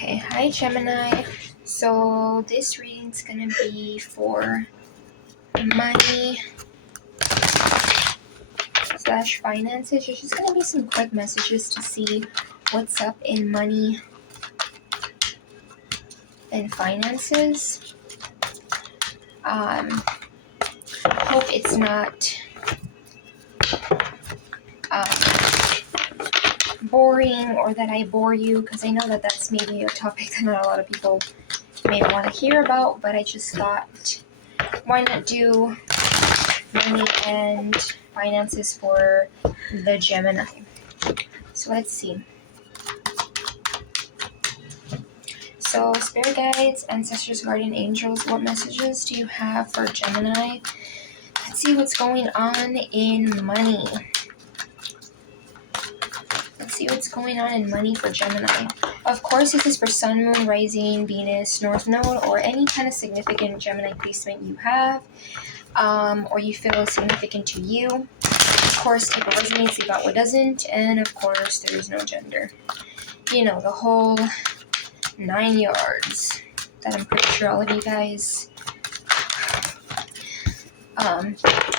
Okay, hi Gemini. So this reading's gonna be for money slash finances. There's just gonna be some quick messages to see what's up in money and finances. Hope it's not boring or that I bore you, because I know that that's maybe a topic that not a lot of people may want to hear about, but I just thought, why not do money and finances for the Gemini? So let's see. So spirit guides, ancestors, guardian angels, what messages do you have for Gemini? Let's see what's going on in money. Let's see what's going on in money for Gemini. Of course, this is for Sun, Moon, Rising, Venus, North Node, or any kind of significant Gemini placement you have, or you feel is significant to you. Of course, take what resonates, leave out what doesn't, and of course, there is no gender. You know, the whole 9 yards that I'm pretty sure all of you guys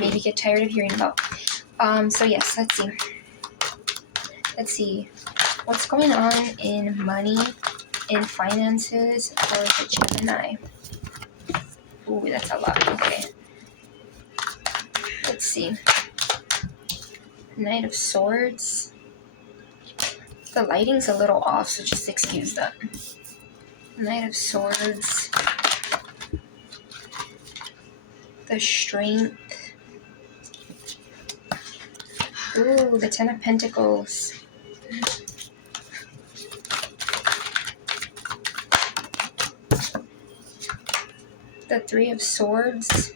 maybe get tired of hearing about. So yes, let's see what's going on in money and finances for the Gemini. Ooh, that's a lot. Okay, let's see. Knight of Swords. The lighting's a little off, so just excuse that. Knight of Swords. The Strength. Ooh, the Ten of Pentacles. The Three of Swords.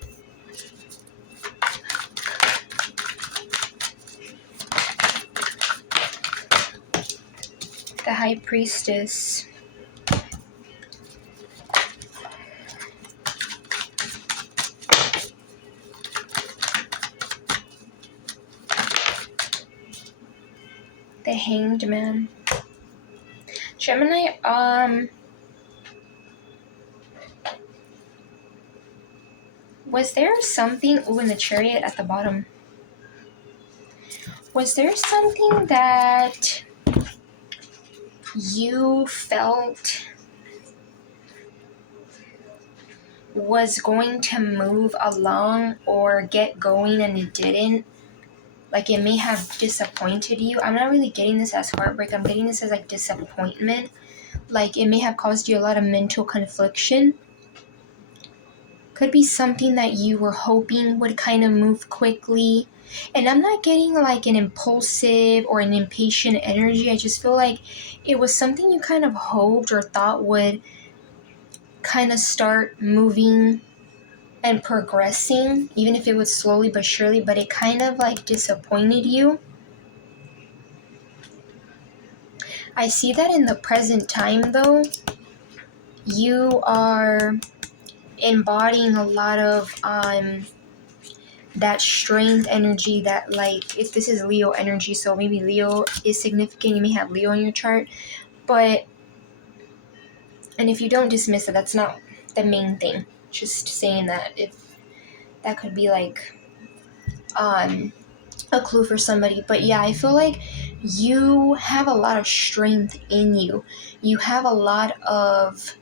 The High Priestess. The Hanged Man. Gemini, was there something, in the Chariot at the bottom, was there something that you felt was going to move along or get going and it didn't? Like, it may have disappointed you. I'm not really getting this as heartbreak. I'm getting this as like disappointment. Like, it may have caused you a lot of mental confliction. Could be something that you were hoping would kind of move quickly. And I'm not getting like an impulsive or an impatient energy. I just feel like it was something you kind of hoped or thought would kind of start moving and progressing, even if it was slowly but surely, but it kind of like disappointed you. I see that in the present time though, you are embodying a lot of that strength energy, that like, if this is Leo energy, so maybe Leo is significant, you may have Leo in your chart, but, and if you don't dismiss it, that's not the main thing, just saying that if that could be like a clue for somebody. But yeah, I feel like you have a lot of strength in you. You have a lot of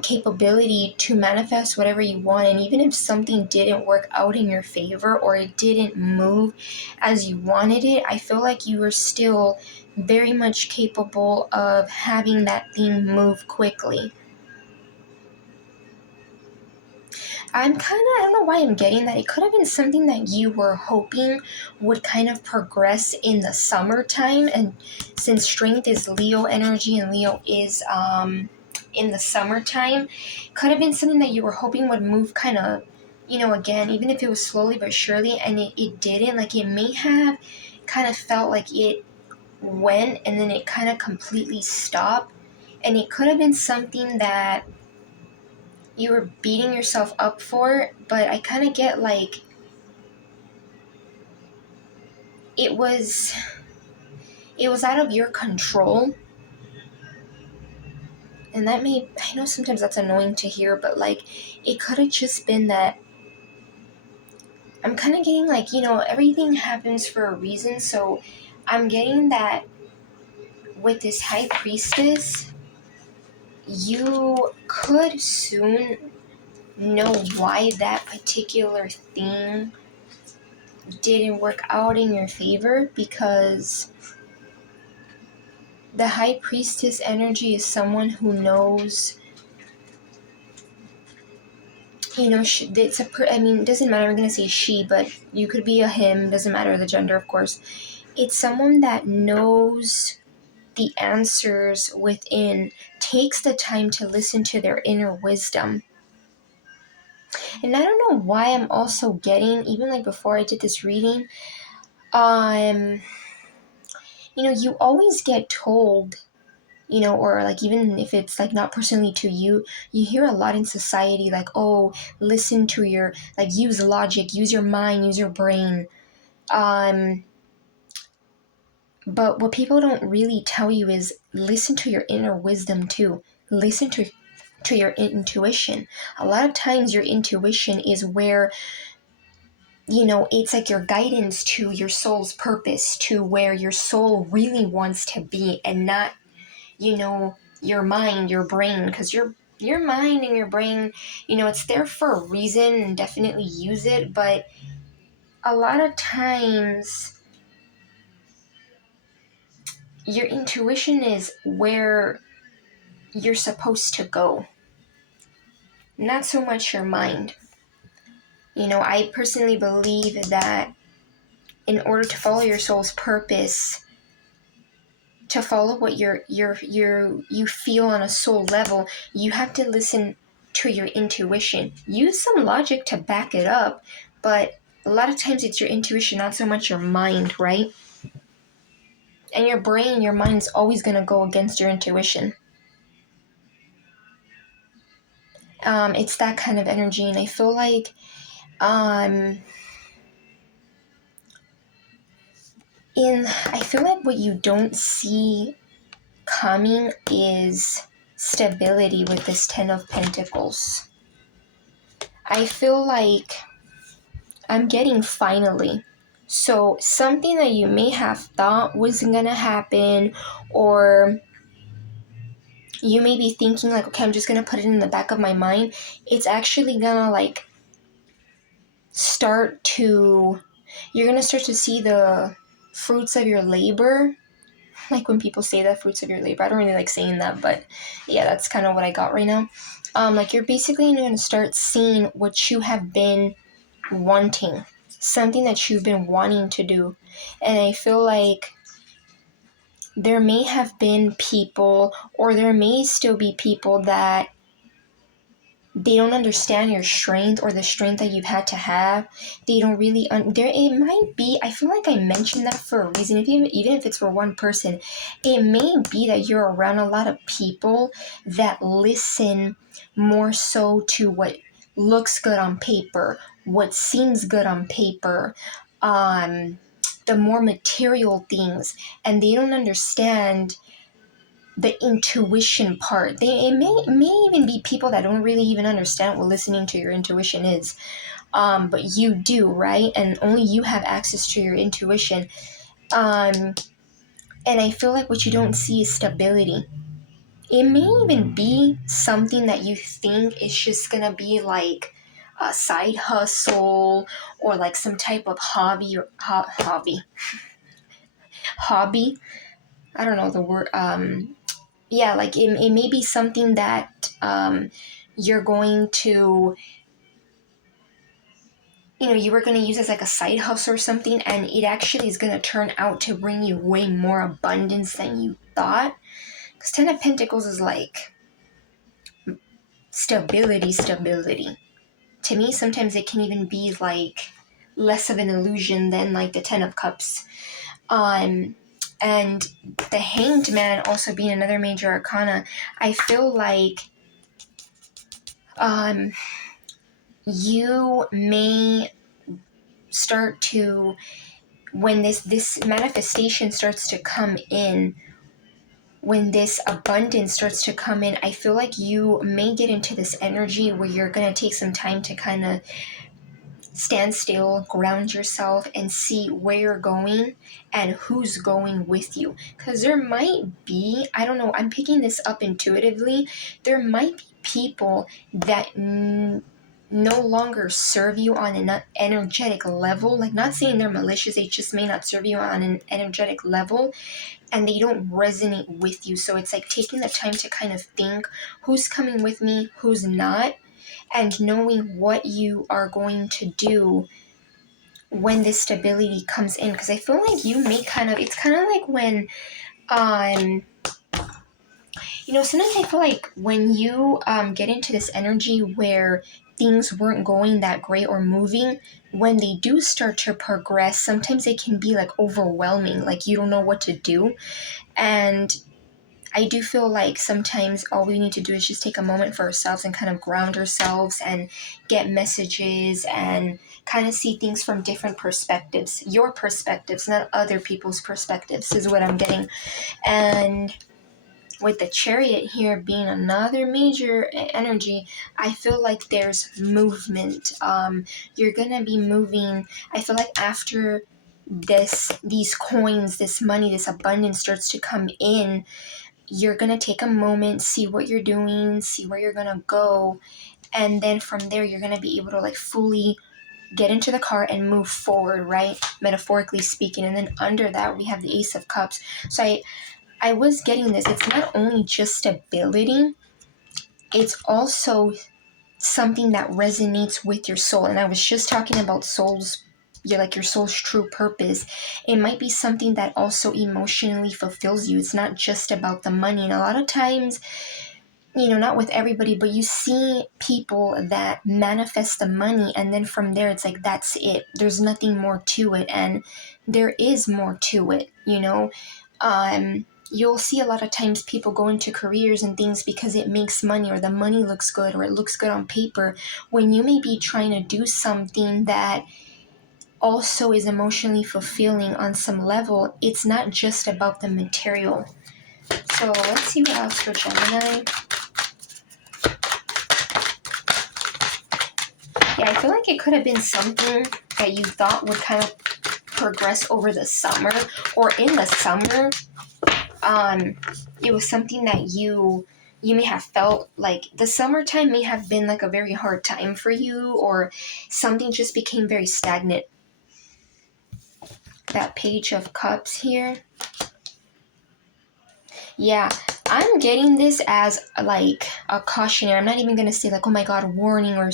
capability to manifest whatever you want. And even if something didn't work out in your favor or it didn't move as you wanted it, I feel like you were still very much capable of having that thing move quickly. I don't know why I'm getting that. It could have been something that you were hoping would kind of progress in the summertime. And since strength is Leo energy and Leo is in the summertime, could have been something that you were hoping would move kind of, again, even if it was slowly but surely, and it didn't. Like, it may have kind of felt like it went and then it kind of completely stopped. And it could have been something that you were beating yourself up for, but I kind of get like it was it was out of your control. And that may, I know sometimes that's annoying to hear, but like, it could have just been that I'm kind of getting like, everything happens for a reason. So I'm getting that with this high priestess, you could soon know why that particular thing didn't work out in your favor, because the high priestess energy is someone who knows, it doesn't matter, I'm going to say she, but you could be a him, doesn't matter the gender, of course. It's someone that knows the answers within, takes the time to listen to their inner wisdom. And I don't know why I'm also getting, even like before I did this reading, you always get told, or like even if it's like not personally to you, you hear a lot in society like, oh, listen to your, like, use logic, use your mind, use your brain. But what people don't really tell you is listen to your inner wisdom too. Listen to your intuition. A lot of times your intuition is where, it's like your guidance to your soul's purpose, to where your soul really wants to be, and not, your mind, your brain, because your mind and your brain, it's there for a reason, and definitely use it, but a lot of times your intuition is where you're supposed to go, not so much your mind. I personally believe that in order to follow your soul's purpose, to follow what you feel on a soul level, you have to listen to your intuition. Use some logic to back it up, but a lot of times it's your intuition, not so much your mind, right? And your mind's always going to go against your intuition. It's that kind of energy, and I feel like what you don't see coming is stability with this Ten of Pentacles. I feel like I'm getting finally. So something that you may have thought wasn't gonna happen, or you may be thinking like, okay, I'm just gonna put it in the back of my mind. It's actually gonna you're gonna start to see the fruits of your labor. Like when people say that, fruits of your labor, I don't really like saying that, but yeah, that's kind of what I got right now. Like you're basically going to start seeing what you have been wanting, something that you've been wanting to do. And I feel like there may have been people, or there may still be people, that they don't understand your strength, or the strength that you've had to have. They don't really it might be, I feel like I mentioned that for a reason. Even if it's for one person, it may be that you're around a lot of people that listen more so to what looks good on paper, what seems good on paper, the more material things, and they don't understand the intuition part. It may even be people that don't really even understand what listening to your intuition is. But you do, right? And only you have access to your intuition. And I feel like what you don't see is stability. It may even be something that you think is just gonna be like a side hustle, or like some type of hobby, or hobby. I don't know the word. Yeah, like it may be something that you're going to, you were going to use as like a side hustle or something, and it actually is going to turn out to bring you way more abundance than you thought. Because Ten of Pentacles is like stability. To me, sometimes it can even be like less of an illusion than like the Ten of Cups. And the Hanged Man also being another major arcana, I feel like you may start to when this manifestation starts to come in, when this abundance starts to come in, I feel like you may get into this energy where you're going to take some time to kind of stand still, ground yourself, and see where you're going and who's going with you. Because there might be, I don't know, I'm picking this up intuitively, there might be people that no longer serve you on an energetic level. Like, not saying they're malicious, they just may not serve you on an energetic level, and they don't resonate with you. So it's like taking the time to kind of think who's coming with me, who's not, and knowing what you are going to do when this stability comes in. Because I feel like you may kind of, it's kind of like when, sometimes I feel like when you get into this energy where things weren't going that great or moving, when they do start to progress, sometimes it can be like overwhelming, like you don't know what to do. And I do feel like sometimes all we need to do is just take a moment for ourselves and kind of ground ourselves and get messages and kind of see things from different perspectives. Your perspectives, not other people's perspectives, is what I'm getting. And with the Chariot here being another major energy, I feel like there's movement. You're gonna be moving. I feel like after these coins, this money, this abundance starts to come in, you're going to take a moment, see what you're doing, see where you're going to go. And then from there, you're going to be able to like fully get into the car and move forward, right? Metaphorically speaking. And then under that, we have the Ace of Cups. So I was getting this. It's not only just stability, it's also something that resonates with your soul. And I was just talking about your soul's true purpose. It might be something that also emotionally fulfills you. It's not just about the money. And a lot of times, not with everybody, but you see people that manifest the money, and then from there it's like that's it. There's nothing more to it, and there is more to it. You'll see a lot of times people go into careers and things because it makes money, or the money looks good, or it looks good on paper, when you may be trying to do something that also is emotionally fulfilling on some level. It's not just about the material. So let's see what else for Gemini. Yeah, I feel like it could have been something that you thought would kind of progress over the summer, or in the summer. It was something that you may have felt like the summertime may have been like a very hard time for you, or something just became very stagnant. That Page of Cups here. Yeah, I'm getting this as like a cautionary. I'm not even going to say like, oh my God, warning, or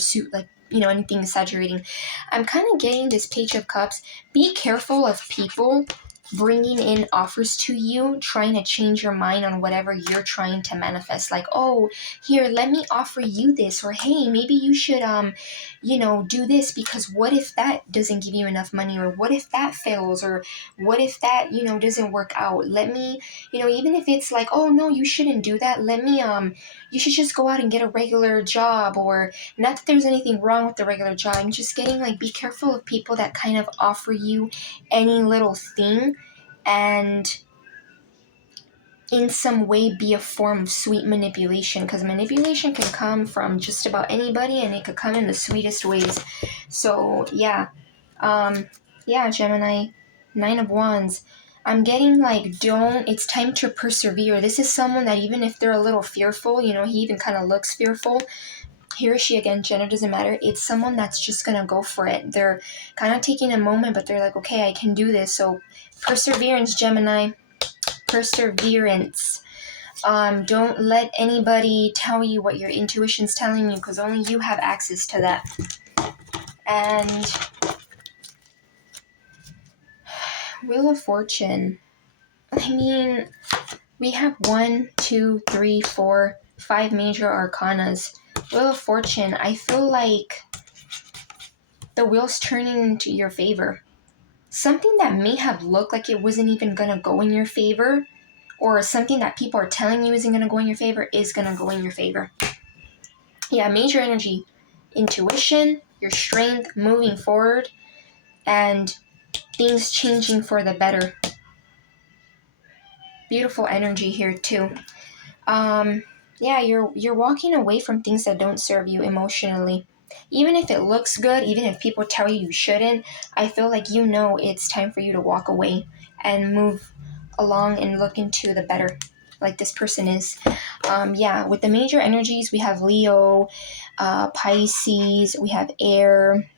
anything exaggerating. I'm kind of getting this Page of Cups. Be careful of people bringing in offers to you, trying to change your mind on whatever you're trying to manifest. Like, oh, here, let me offer you this, or hey, maybe you should, do this, because what if that doesn't give you enough money, or what if that fails, or what if that, doesn't work out? Let me, even if it's like, oh no, you shouldn't do that. Let me, you should just go out and get a regular job, or not that there's anything wrong with the regular job. I'm just getting like, be careful of people that kind of offer you any little thing and in some way be a form of sweet manipulation, because manipulation can come from just about anybody, and it could come in the sweetest ways. So yeah, Gemini, 9 of Wands. I'm getting like, it's time to persevere. This is someone that even if they're a little fearful, he even kind of looks fearful. He or she, again, gender doesn't matter. It's someone that's just going to go for it. They're kind of taking a moment, but they're like, okay, I can do this. So perseverance, Gemini. Perseverance. Don't let anybody tell you what your intuition's telling you, because only you have access to that. And Wheel of Fortune. I mean, we have 1, 2, 3, 4, 5 major arcanas. Wheel of Fortune, I feel like the wheel's turning into your favor. Something that may have looked like it wasn't even going to go in your favor, or something that people are telling you isn't going to go in your favor, is going to go in your favor. Yeah, major energy. Intuition, your strength, moving forward, and things changing for the better. Beautiful energy here too. Yeah, you're walking away from things that don't serve you emotionally. Even if it looks good, even if people tell you you shouldn't, I feel like you know it's time for you to walk away and move along and look into the better, like this person is. Yeah, with the major energies, we have Leo, Pisces, we have air,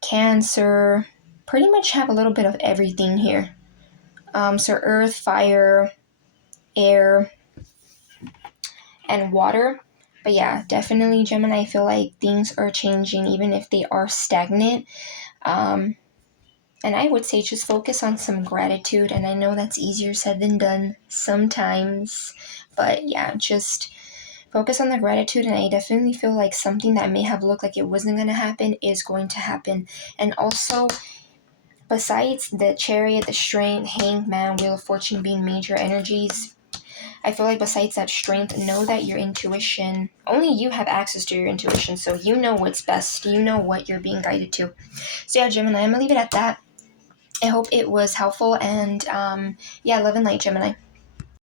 Cancer, pretty much have a little bit of everything here. So earth, fire, air, and water. But yeah, definitely Gemini, I feel like things are changing even if they are stagnant. Um, and I would say just focus on some gratitude. And I know that's easier said than done sometimes. But yeah, just focus on the gratitude. And I definitely feel like something that may have looked like it wasn't going to happen is going to happen. And also, besides the Chariot, the Strength, Hanged Man, Wheel of Fortune being major energies, I feel like besides that strength, know that your intuition, only you have access to your intuition, so you know what's best. You know what you're being guided to. So yeah, Gemini, I'm going to leave it at that. I hope it was helpful, and yeah, love and light, Gemini.